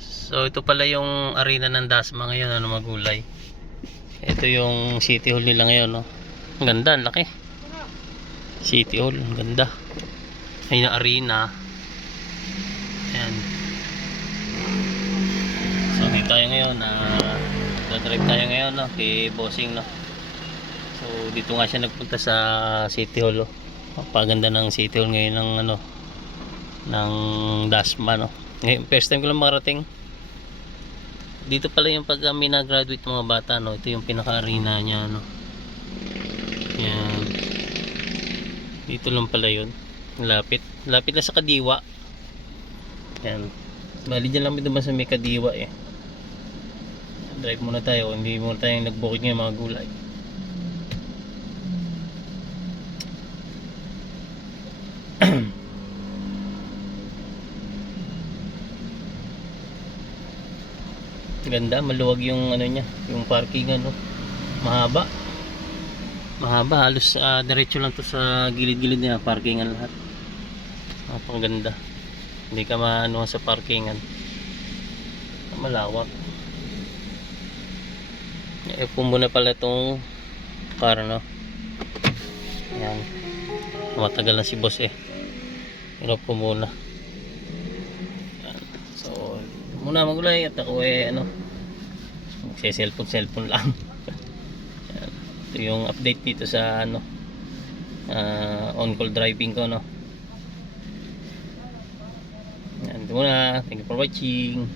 So ito pala yung arena ng Dasma ngayon, ano, magulay. Ito yung City Hall nila ngayon, no. Ang ganda, ang laki. City Hall, ang ganda. Ayun ang arena. Ayan. So dito tayo ngayon, drive tayo ngayon, no, kay Bossing, no. So dito nga siya nagpunta sa City Hall, no. Paganda ng City Hall ngayon ng ano, ng Dasma, no. Ngayon, first time ko lang makarating. Dito pala yung pag mina-graduate mga bata, no. Ito yung pinaka-arena niya, no. Yan. Dito lang pala yun. Lapit na sa Kadiwa. Yan. Bali dyan lang naman sa may Kadiwa eh. Drive muna tayo. Hindi muna tayong nagbukid ng mga gulay. Ganda, maluwag yung ano niya, yung parking, ano. Mahaba. Halos diretso lang to sa gilid-gilid niya, parkingan lahat. Napakaganda. Hindi ka maano sa parkingan. Malawak. Ipo muna pala itong car, no. Ayan. Matagal na si boss eh. Ipo muna. Ayan. So, muna magulay at ako eh ano, cellphone lang. Ayan. Ito yung update dito sa ano, on call driving ko, no. Ayan. Ito muna. Thank you for watching.